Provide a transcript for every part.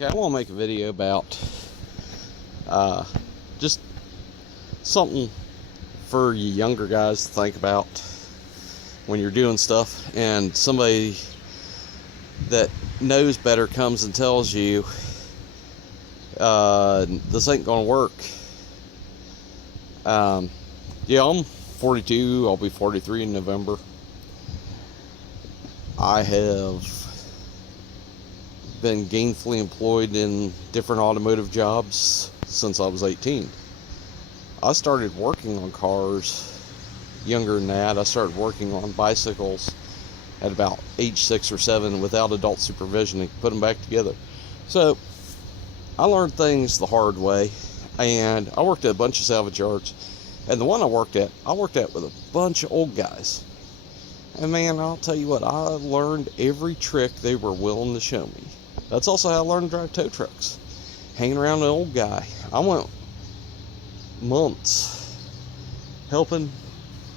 Okay, I want to make a video about just something for you younger guys to think about when you're doing stuff, and somebody that knows better comes and tells you this ain't gonna work. Yeah, I'm 42. I'll be 43 in November. I have been gainfully employed in different automotive jobs since I was 18. I started working on cars younger than that. I started working on bicycles at about age 6 or 7 without adult supervision and put them back together. So I learned things the hard way, and I worked at a bunch of salvage yards, and the one I worked at with a bunch of old guys. And man, I'll tell you what, I learned every trick they were willing to show me. That's also how I learned to drive tow trucks. Hanging around an old guy. I went months helping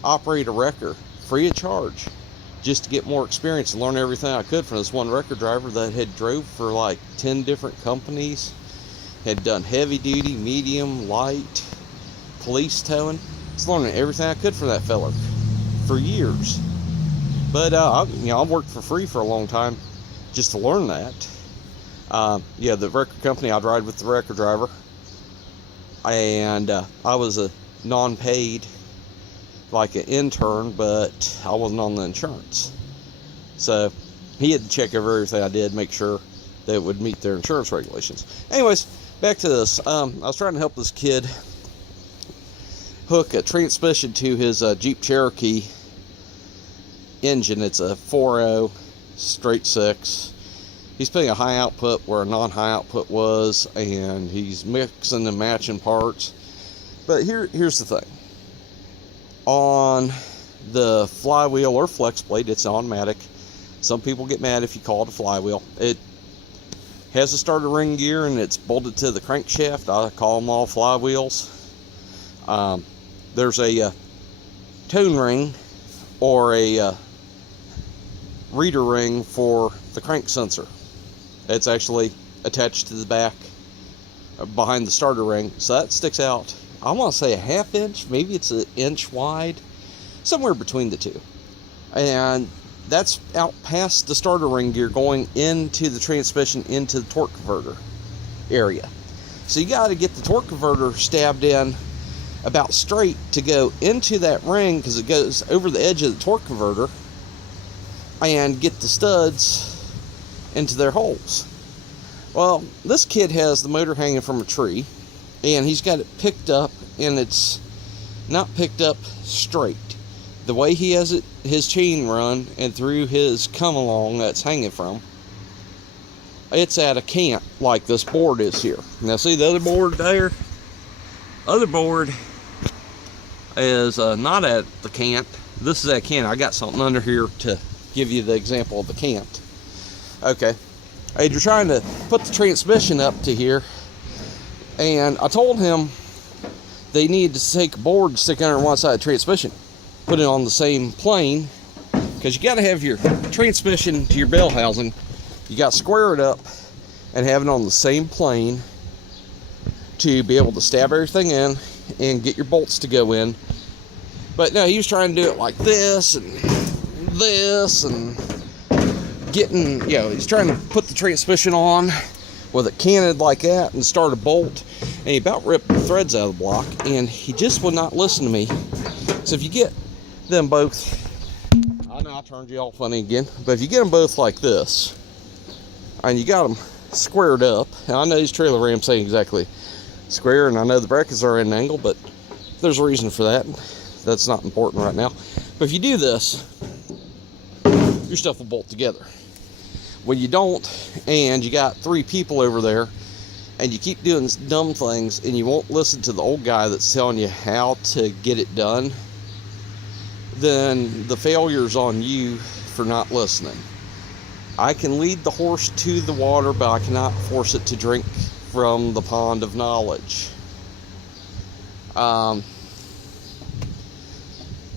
operate a wrecker free of charge, just to get more experience and learn everything I could from this one wrecker driver that had drove for like 10 different companies, had done heavy duty, medium, light, police towing. I was learning everything I could from that feller for years. But I worked for free for a long time just to learn that. The wrecker company, I'd ride with the wrecker driver, and I was a non-paid, like an intern, but I wasn't on the insurance. So he had to check over everything I did, make sure that it would meet their insurance regulations. Anyways, back to this. I was trying to help this kid hook a transmission to his Jeep Cherokee engine. It's a 4.0 straight 6. He's putting a high output where a non-high output was, and he's mixing and matching parts. But here's the thing. On the flywheel or flex blade, it's automatic. Some people get mad if you call it a flywheel. It has a starter ring gear and it's bolted to the crankshaft. I call them all flywheels. There's a tone ring or a reader ring for the crank sensor. It's actually attached to the back behind the starter ring, so that sticks out. I want to say a half inch, maybe it's an inch wide, somewhere between the two. And that's out past the starter ring gear going into the transmission, into the torque converter area. So you got to get the torque converter stabbed in about straight to go into that ring, because it goes over the edge of the torque converter, and get the studs into their holes. Well, this kid has the motor hanging from a tree, and he's got it picked up, and it's not picked up straight. The way he has it, his chain run, and through his come along that's hanging from, it's at a cant like this board is here. Now see the other board there? Other board is not at the cant. This is at cant. I got something under here to give you the example of the cant. Okay, you're trying to put the transmission up to here, and I told him they needed to take a board and stick under one side of the transmission, put it on the same plane, because you got to have your transmission to your bell housing. You got to square it up and have it on the same plane to be able to stab everything in and get your bolts to go in. But no, he was trying to do it like this and getting, he's trying to put the transmission on with it canted like that and start a bolt, and he about ripped the threads out of the block, and he just would not listen to me. So if you get them both, I know I turned you all funny again, but if you get them both like this, and you got them squared up, and I know these trailer rams ain't exactly square, and I know the brackets are at an angle, but there's a reason for that. That's not important right now. But if you do this, your stuff will bolt together. When you don't, and you got 3 people over there, and you keep doing dumb things, and you won't listen to the old guy that's telling you how to get it done, then the failure's on you for not listening. I can lead the horse to the water, but I cannot force it to drink from the pond of knowledge. And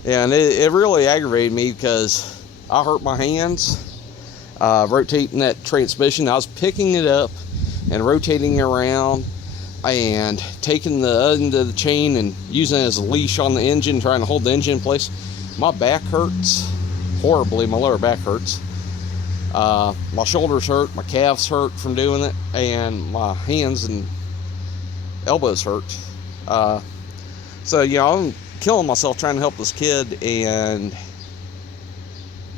it really aggravated me, because I hurt my hands rotating that transmission. I was picking it up and rotating it around and taking the end of the chain and using it as a leash on the engine, trying to hold the engine in place. My back hurts horribly. My lower back hurts. My shoulders hurt, my calves hurt from doing it, and my hands and elbows hurt. So, you know, I'm killing myself trying to help this kid, and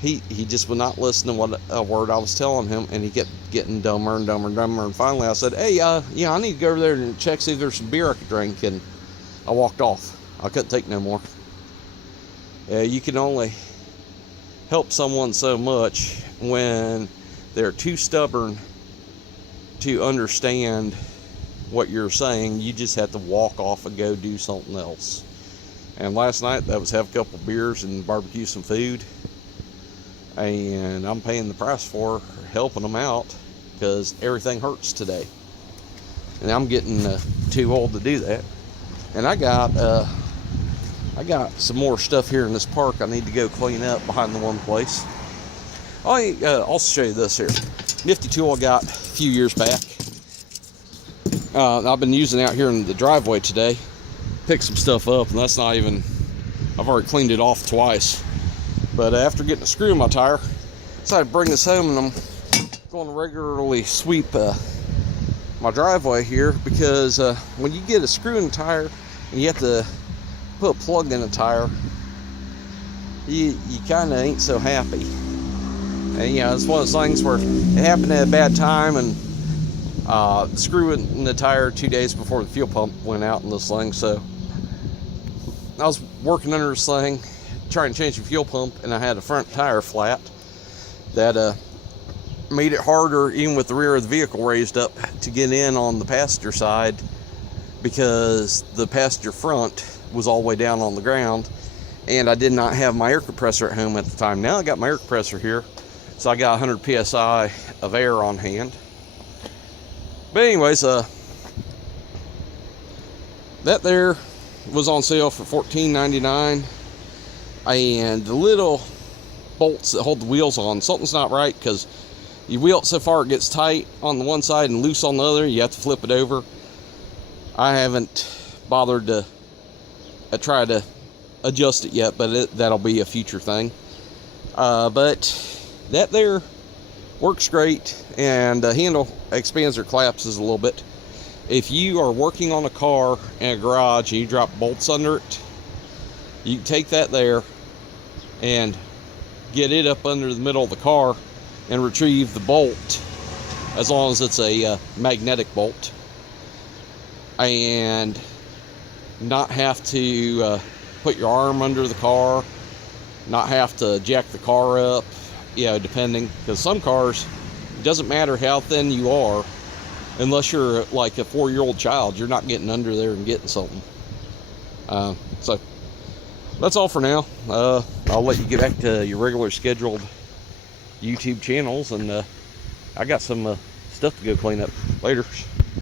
he just would not listen to what a word I was telling him, and he kept getting dumber and dumber and dumber. And finally I said, hey, yeah, I need to go over there and check, see if there's some beer I could drink, and I walked off. I couldn't take no more. You can only help someone so much when they're too stubborn to understand what you're saying. You just have to walk off and go do something else. And last night that was have a couple beers and barbecue some food, and I'm paying the price for helping them out because everything hurts today, and I'm getting too old to do that. And I got some more stuff here in this park I need to go clean up behind the one place. I'll also show you this here. Nifty tool I got a few years back. I've been using it out here in the driveway today. Picked some stuff up, and that's not even, I've already cleaned it off twice. But after getting a screw in my tire, I decided to bring this home, and I'm going to regularly sweep my driveway here, because when you get a screw in the tire and you have to put a plug in the tire, you kind of ain't so happy. And you know, it's one of those things where it happened at a bad time, and screw in the tire 2 days before the fuel pump went out in this thing. So I was working under this thing trying to change the fuel pump, and I had a front tire flat that made it harder, even with the rear of the vehicle raised up, to get in on the passenger side, because the passenger front was all the way down on the ground, and I did not have my air compressor at home at the time. Now I got my air compressor here, so I got 100 psi of air on hand. But anyways, that there was on sale for $14.99, and the little bolts that hold the wheels on, something's not right, because you wheel it so far it gets tight on the one side and loose on the other. You have to flip it over. I haven't bothered to try to adjust it yet, but that'll be a future thing. But that there works great, and the handle expands or collapses a little bit. If you are working on a car in a garage and you drop bolts under it, you can take that there and get it up under the middle of the car and retrieve the bolt, as long as it's a magnetic bolt, and not have to put your arm under the car, not have to jack the car up, you know, depending, because some cars, it doesn't matter how thin you are, unless you're like a 4-year-old child, you're not getting under there and getting something. So that's all for now. I'll let you get back to your regular scheduled YouTube channels, and I got some stuff to go clean up. Later.